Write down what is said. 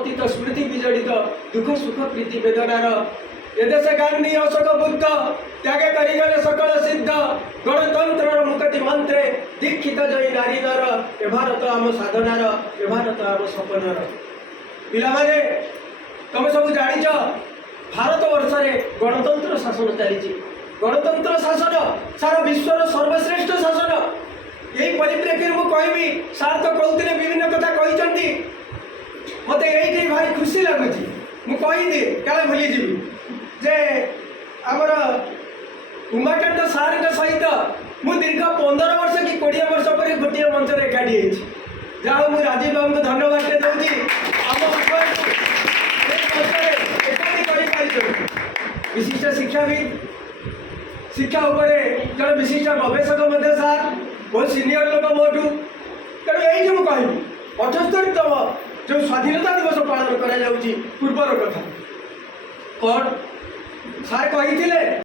ଅତୀତ ସ୍ମୃତି ବିଜଡ଼ିତ ଦୁଃଖ ସୁଖ ପ୍ରୀତି ବେଦନାର ଏଦେଶ ଗାନ୍ଧୀ ଅଶୋକ ବୁଦ୍ଧ ତ୍ୟାଗ କରିଗଲେ ସକଳ ସିଦ୍ଧ ଗଣତନ୍ତ୍ରର ମୁକତି ମନ୍ତ୍ରେ ଦୀକ୍ଷିତ ଜୟୀ ନାରୀନର ଏ ଭାରତ ଆମ ସାଧନାର ଏ ଭାରତ ଆମ ସପନର। ପିଲାମାନେ ତମେ ସବୁ ଜାଣିଛ ଭାରତ ବର୍ଷରେ ଗଣତନ୍ତ୍ର ଶାସନ ଚାଲିଛି। ଗଣତନ୍ତ୍ର ଶାସନ ସାରା ବିଶ୍ୱର ସର୍ବଶ୍ରେଷ୍ଠ ଶାସନ। এই পরিপ্রেক্ষীরে মু কহিবি সার তো কৌলে বিভিন্ন কথা কইছন্তি মতে এইটি ভারি খুশি লাগুছি মু কহিদি কালে ভুলি যাবি যে আমার উমাকান্ত সারଙ୍କ সহিত মু দীর্ঘ 15 ବର୍ଷ କି 20 ବର୍ଷ ପରେ ଗୋଟିଏ ମଞ୍ଚରେ ଏକାଠି ହେଇଛି। ଯାହା ମୁଁ ରାଜୀବ ବାବୁଙ୍କୁ ଧନ୍ୟବାଦ ଦେଉଛି ଆମ ଉଭୟଙ୍କୁ এই ମଞ୍ଚରେ ଏକାଠି କରିପାରିଛନ୍ତି। ବିଶିଷ୍ଟ ଶିକ୍ଷାବିଦ ଶିକ୍ଷା ଉପରେ ଜଣେ ବିଶିଷ୍ଟ ଗବେଷକ ମଧ୍ୟ ସାର୍ बहुत सीनियर लोक मोटू तेणु यही मुझे कह 75तम जो स्वाधीनता दिवस पालन करा पूर्वर कथा कौन सार कही